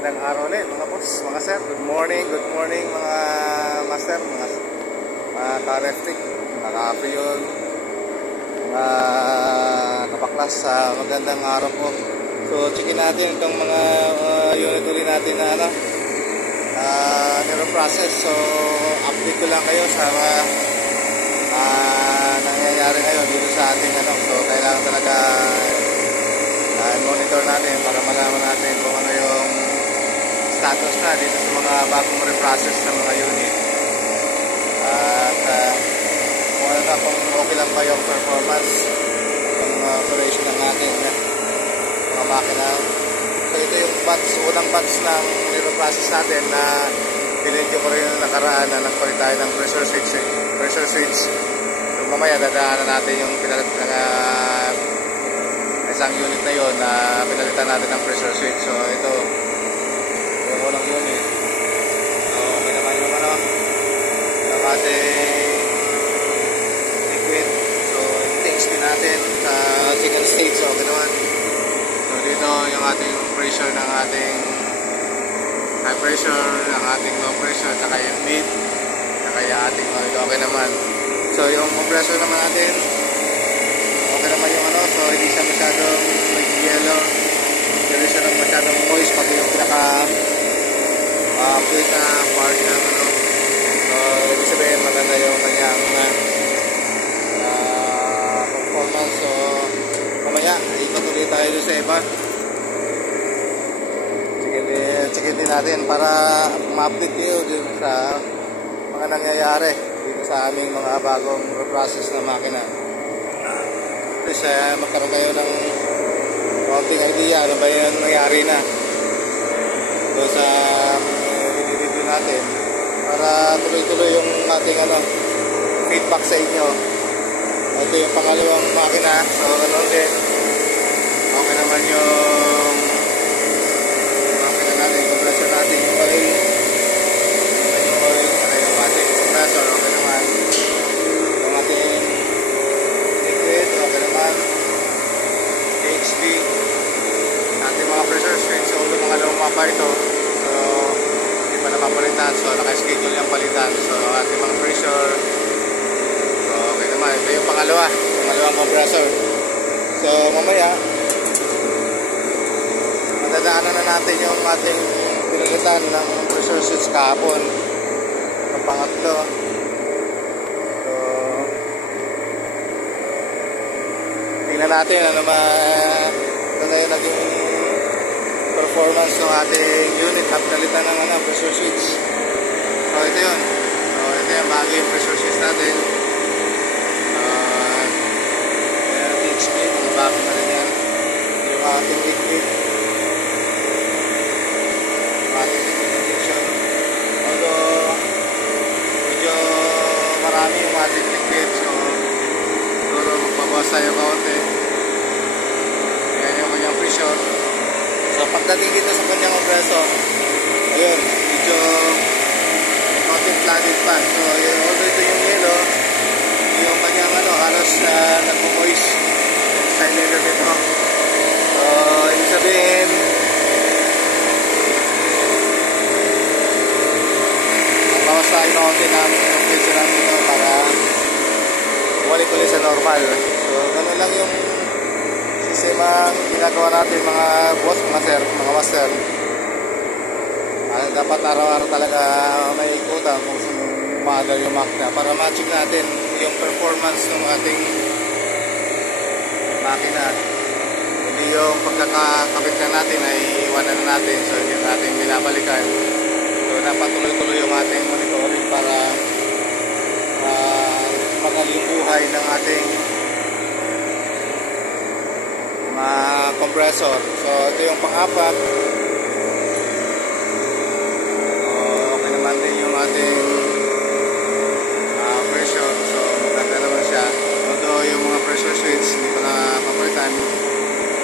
Magandang araw ulit mga boss, mga sir. Good morning mga master, mga ka-reftic, mga ka-apiyon, mga kabaklas. Magandang araw po. So checkin natin itong mga unit ulit natin na niro-process. So update ko lang kayo sa nangyayari ngayon dito sa ating So kailangan talaga monitor natin para malaman natin kung ano yung status na dito sa mga bagong reprocess ng mga unit at kung okay lang ba yung performance ng operation ng ating mga makina. So ito yung unang batch ng reprocess natin na pinidyo ko rin yung nakaraan na nagpalit tayo ng pressure switch. So mamaya dadaanan natin yung pinalit ng isang unit na yun na pinalitan natin ng pressure switch. So ito yung unang unit. So may naman yung yung ating liquid. So i-test din natin sa second stage. So okay naman. So dito yung ating pressure ng ating high pressure, ng ating low pressure, saka yung mid, saka yung ating oil. Okay naman. So yung compressor naman natin okay naman yung so hindi siya masyadong yellow, hindi siya masyadong moist, pati yung pinaka fluid na part ng so ibig sabihin maganda yung kanyang performance. So mamaya ipatuloy tayo doon sa iba, checkin din natin para ma-update kayo dito sa mga nangyayari dito sa aming mga bagong reprocess na makina. Magkaroon kayo ng konting idea ano ba yung nangyari na so sa review natin para tuloy-tuloy yung ating feedback sa inyo. Ito yung pangalawang makina. So din okay naman yung makina natin, compressor natin, yung oil yung ating compressor okay naman, yung ating HB natin mga pressure switch. So yung mga luma pa ito, so hindi pa napapalitan, so naka-schedule yung palitan. So ating mga pressure, so okay naman. Ito yung pangalawang compressor. So mamaya madadaanan na natin yung ating pinalitan ng pressure switch kahapon, yung pangatlo. Tingnan natin ano na yung naging performance ng ating unit at kalitan ng pressure switch. So ito yun. So ito yung bagay yung pressure switch natin. HB, mga bagay na rin yan. Yung ating liquid. Yung ating liquid injection. Although medyo marami yung ating liquid. So siguro magbabawas tayo kaunti. Ayan yung kanyang pressure. So pagdating dito sa kanyang compressor, ayun, medyo konting flooded pa. So although ito yung yellow, yung kanyang halos nagmo-moist sa level nito. So ibig sabihin magbawas tayo kaunti namin yung pressure namin ito para balik ulit sa normal. So ganun lang yung sistema ginagawa natin mga boss, mga sir, mga master. Dapat araw-araw talaga may ikutan kung umagal yung makina para ma-check natin yung performance ng ating makina. Hindi yung pagkakakabit na natin ay iwanan na natin, so hindi natin binabalikan. So dapat tuloy-tuloy yung ating monitoring para magaling buhay ng ating compressor. So ito yung pang-apat. Okay naman din yung ating pressure. So maganda naman siya. Although yung mga pressure switch hindi pa napapalitan,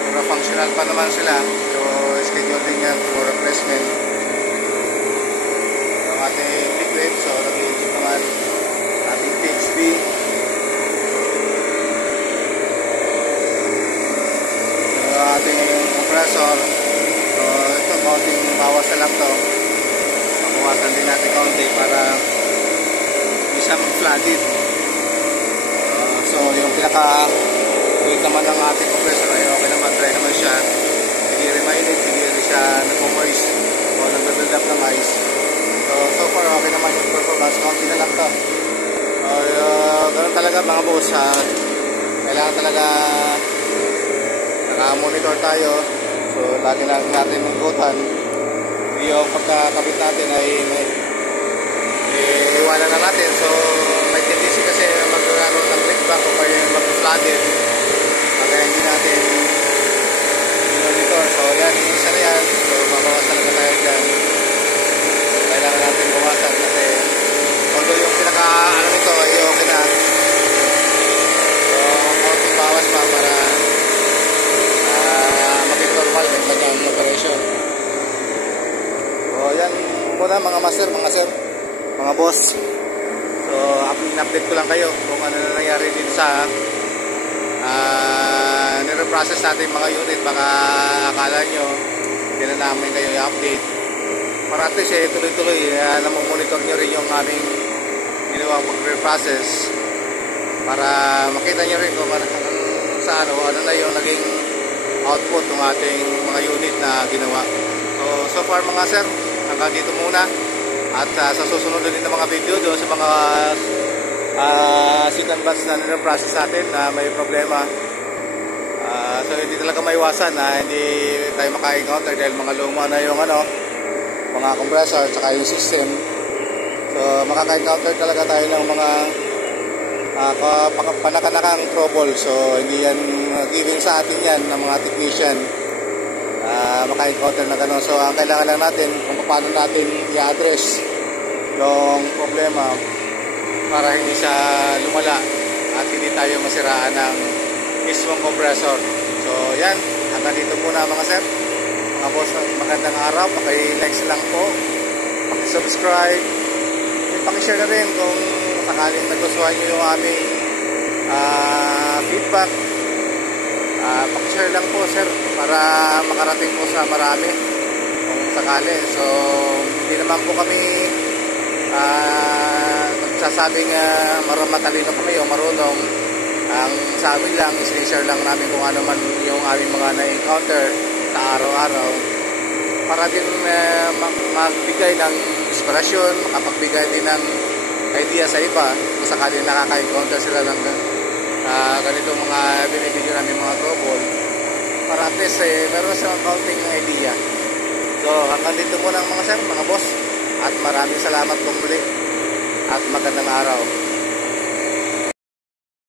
pero functional pa naman sila. So schedule din yan for replacement. Yung ating liquid, so nag-inject naman ating PHB. Ating compressor. So ito konting bawas na lang to. Bawasan din natin kaunti para hindi siya mag-flooded. So yung pinaka weight naman ng ating compressor ay okay naman, dry naman siya. Hindi rin mainit, hindi rin siya nagpo-moist o nagbe-build up ng ice. So far okay naman yung performance, kaunti na lang to. Ganun talaga mga boss, kailangan talaga naka-monitor tayo. So lagi lang natin mungkutan. Yung pagkakabit natin ay iwanan na natin. So may tendency kasi magkakaroon ng leak back o kaya mag-flooded. Kaya hindi natin monitor. So yan, isa na yan. So mabawas talaga tayo dyan. So kailangan natin bawasan kasi although yung pinaka-ano nito ay okay na. So konting bawas pa para maging normal yung kanyang operation. So yan muna mga master, mga boss. So update ko lang kayo kung ano na nangyari dito sa nire-process natin mga unit. Baka akala nyo hindi na namin kayo i-update. Para at least tuloy-tuloy namomonitor nyo rin yung aming ginawang pag-process para makita nyo rin kung ano na yung naging output ng ating mga unit na ginawa. So far mga sir, hanggang dito muna. At sa susunod din ng mga video doon sa mga second batch na nire-process natin na may problema. So hindi talaga maiwasan na hindi tayo maka-encounter dahil mga luma na yung mga compressor at saka yung system. So makaka-encounter talaga tayo ng mga panakanakang trouble. So hindi yan giving sa atin yan ng mga technician maka-encounter na gano'n. So ang kailangan lang natin kung paano natin i-address yung problema para hindi siya lumala at hindi tayo masiraan ng mismong compressor. So yan, hanggang dito muna mga sir. Mga boss, magandang araw. Paki-like lang po, paki-subscribe, paki-share na rin kung sakaling nagustuhan nyo yung aming feedback. Paki-share lang po sir para makarating po sa marami kung sakali. So hindi naman po kami nagsasabing matalino kami o marunong. Ang sa amin lang is share lang namin kung ano man yung aming mga na-encounter sa araw-araw para din magbigay ng inspirasyon, makapagbigay din ng idea sa iba kung sakaling nakaka-encounter sila ng ganitong mga binibigyan namin mga trouble para at least meron silang counting idea. So hanggang dito muna mga sir, mga boss, at maraming salamat pong muli at magandang araw.